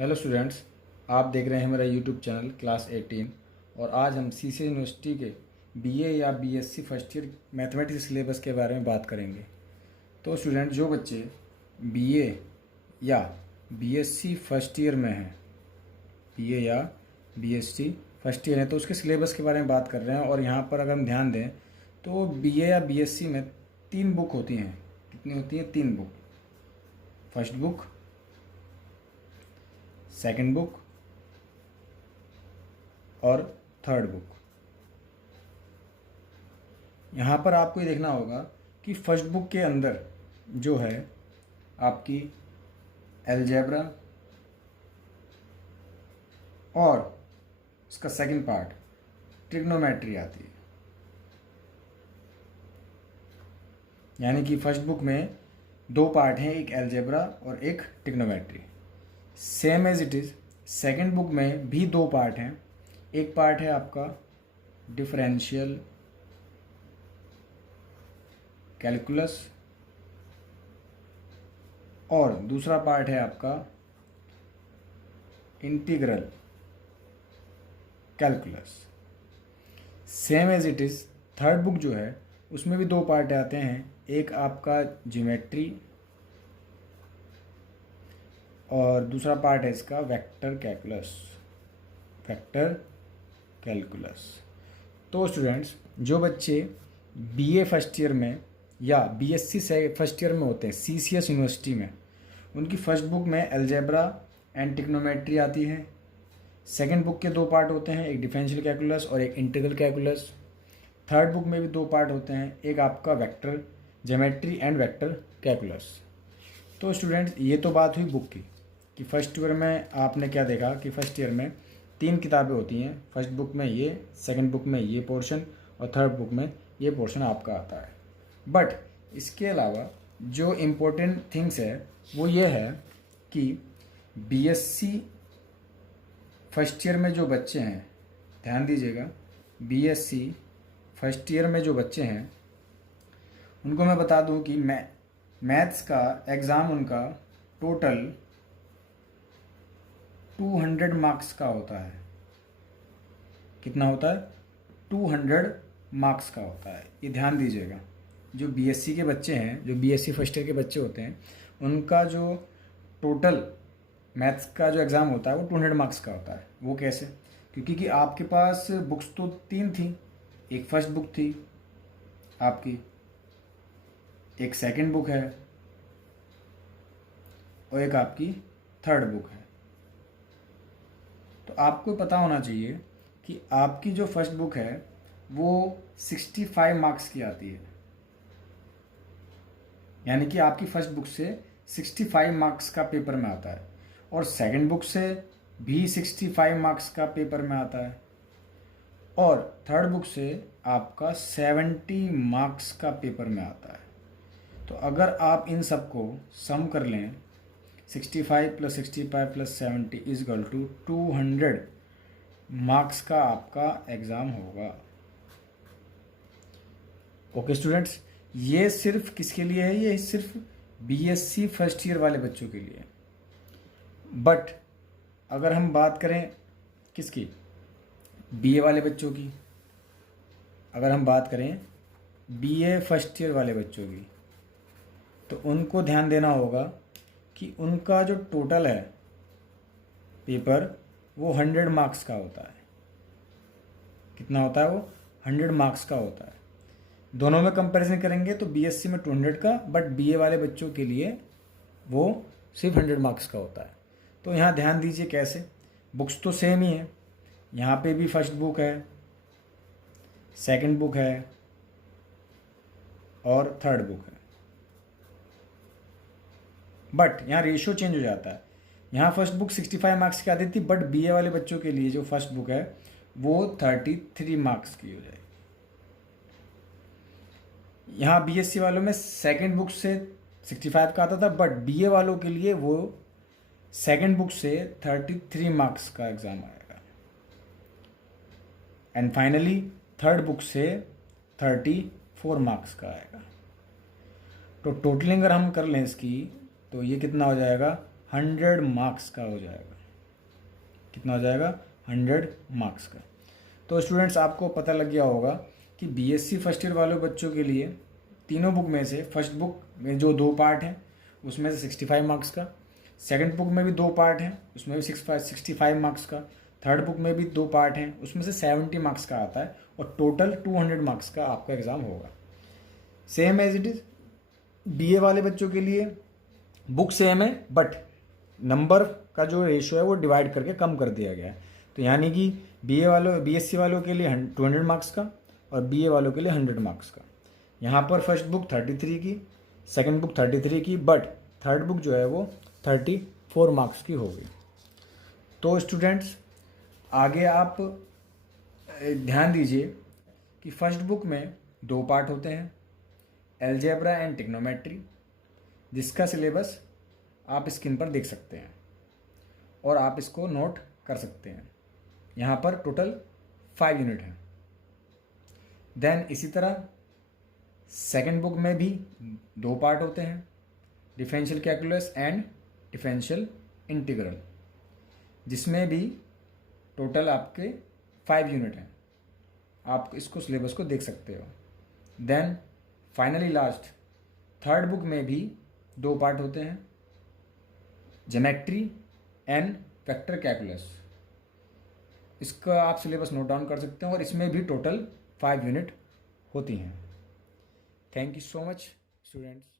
Hello students, आप देख रहे हैं मेरा यूट्यूब चैनल क्लास 18 और आज हम सीसीए यूनिवर्सिटी के बीए या BSc first year mathematics syllabus के बारे में बात करेंगे। तो स्टूडेंट, जो बच्चे बीए या बीएससी फर्स्ट ईयर में हैं, बीए या बीएससी फर्स्ट ईयर है, तो उसके सिलेबस के बारे में बात कर रहे हैं। और यहाँ पर अगर हम ध्यान दें तो बीए या बीएससी में 3 बुक होती हैं। कितनी होती हैं? 3 book. First book, second book और थर्ड बुक। यहाँ पर आपको ये देखना होगा कि फर्स्ट बुक के अंदर जो है आपकी अलजेब्रा और इसका सेकंड पार्ट ट्रिग्नोमेट्री आती है। यानी कि फर्स्ट बुक में 2 पार्ट हैं, एक अलजेब्रा और एक trigonometry. Same as it is second book में भी 2 पार्ट हैं। एक पार्ट है आपका डिफरेंशियल कैलकुलस और दूसरा पार्ट है आपका integral calculus. Same as it is third book जो है उसमें भी 2 पार्ट आते हैं, एक आपका ज्योमेट्री और दूसरा पार्ट है इसका वेक्टर कैलकुलस। तो स्टूडेंट्स, जो बच्चे बीए फर्स्ट ईयर में या बीएससी से फर्स्ट ईयर में होते हैं सीसीएस यूनिवर्सिटी में, उनकी फर्स्ट बुक में अलजेब्रा एंड ट्रिग्नोमेट्री आती है। सेकंड बुक के 2 पार्ट होते हैं, एक डिफरेंशियल कैलकुलस और एक इंटीग्रल कैलकुलस। थर्ड बुक में भी 2 पार्ट होते हैं, एक आपका vector geometry and vector calculus. तो स्टूडेंट्स, ये तो बात हुई बुक की कि फर्स्ट ईयर में आपने क्या देखा कि फर्स्ट ईयर में 3 किताबें होती हैं। फर्स्ट बुक में ये, सेकंड बुक में ये पोर्शन और थर्ड बुक में ये पोर्शन आपका आता है। बट इसके अलावा जो इम्पोर्टेंट थिंग्स है वो ये है कि बीएससी फर्स्ट ईयर में जो बच्चे हैं, ध्यान दीजिएगा, बीएससी फर्स्ट ईयर में जो बच्चे हैं उनको मैं बता दूं कि मैथ्स का एग्ज़ाम उनका टोटल 200 मार्क्स का होता है। कितना होता है? 200 मार्क्स का होता है। ये ध्यान दीजिएगा। जो बीएससी के बच्चे हैं, जो बीएससी फर्स्ट ईयर के बच्चे होते हैं, उनका जो टोटल मैथ्स का जो एग्ज़ाम होता है वो 200 मार्क्स का होता है। वो कैसे? क्योंकि कि आपके पास बुक्स तो 3 थी। एक फर्स्ट बुक थी आपकी, एक सेकंड बुक है और एक आपकी थर्ड बुक है। तो आपको पता होना चाहिए कि आपकी जो फर्स्ट बुक है वो 65 मार्क्स की आती है। यानी कि आपकी फर्स्ट बुक से 65 मार्क्स का पेपर में आता है और सेकंड बुक से भी 65 मार्क्स का पेपर में आता है और थर्ड बुक से आपका 70 मार्क्स का पेपर में आता है। तो अगर आप इन सबको सम कर लें, 65 + 65 + 70 = 200 मार्क्स का आपका एग्ज़ाम होगा। ओके स्टूडेंट्स, ये सिर्फ किसके लिए है? ये सिर्फ बीएससी फर्स्ट ईयर वाले बच्चों के लिए। बट अगर हम बात करें किसकी, बीए वाले बच्चों की, अगर हम बात करें बीए फर्स्ट ईयर वाले बच्चों की, तो उनको ध्यान देना होगा कि उनका जो टोटल है पेपर वो 100 मार्क्स का होता है। कितना होता है वो? 100 मार्क्स का होता है। दोनों में कंपैरिजन करेंगे तो बीएससी में 200 का, बट बीए वाले बच्चों के लिए वो सिर्फ 100 मार्क्स का होता है। तो यहाँ ध्यान दीजिए कैसे, बुक्स तो सेम ही है। यहाँ पे भी फर्स्ट बुक है, सेकंड बुक है और थर्ड बुक है, बट यहाँ रेशियो चेंज हो जाता है। यहाँ फर्स्ट बुक 65 मार्क्स की आती थी, बट बीए वाले बच्चों के लिए जो फर्स्ट बुक है वो 33 मार्क्स की हो जाएगी। यहाँ बीएससी वालों में सेकंड बुक से 65 का आता था, बट बीए वालों के लिए वो सेकंड बुक से 33 मार्क्स का एग्ज़ाम आएगा एंड फाइनली थर्ड बुक से 34 मार्क्स का आएगा। तो टोटलिंग अगर हम कर लें इसकी, तो ये कितना हो जाएगा? 100 मार्क्स का हो जाएगा। कितना हो जाएगा 100 मार्क्स का। तो स्टूडेंट्स आपको पता लग गया होगा कि बीएससी फर्स्ट ईयर वाले बच्चों के लिए तीनों बुक में से फर्स्ट बुक में जो 2 पार्ट हैं उसमें से 65 मार्क्स का, सेकंड बुक में भी 2 पार्ट हैं उसमें भी 65 मार्क्स का, थर्ड बुक में भी 2 पार्ट हैं उसमें से 70 मार्क्स का आता है और टोटल 200 मार्क्स का आपका एग्ज़ाम होगा। Same as it is BA वाले बच्चों के लिए बुक सेम है बट नंबर का जो रेशियो है वो डिवाइड करके कम कर दिया गया है। तो यानी कि बीएससी वालों के लिए 200 मार्क्स का और बीए वालों के लिए 100 मार्क्स का। यहाँ पर फर्स्ट बुक 33 की, सेकंड बुक 33 की, बट थर्ड बुक जो है वो 34 मार्क्स की होगी। तो स्टूडेंट्स आगे आप ध्यान दीजिए कि फर्स्ट बुक में 2 पार्ट होते हैं, अलजेब्रा एंड ट्रिग्नोमेट्री, जिसका सिलेबस आप स्क्रीन पर देख सकते हैं और आप इसको नोट कर सकते हैं। यहाँ पर टोटल 5 यूनिट हैं। देन इसी तरह सेकंड बुक में भी 2 पार्ट होते हैं, differential calculus and differential integral, जिसमें भी टोटल आपके 5 यूनिट हैं। आप इसको सिलेबस को देख सकते हो। Then finally last third book में भी 2 पार्ट होते हैं, ज्योमेट्री एंड वेक्टर कैलकुलस। इसका आप सिलेबस नोट डाउन कर सकते हैं और इसमें भी टोटल 5 यूनिट होती हैं। Thank you so much students.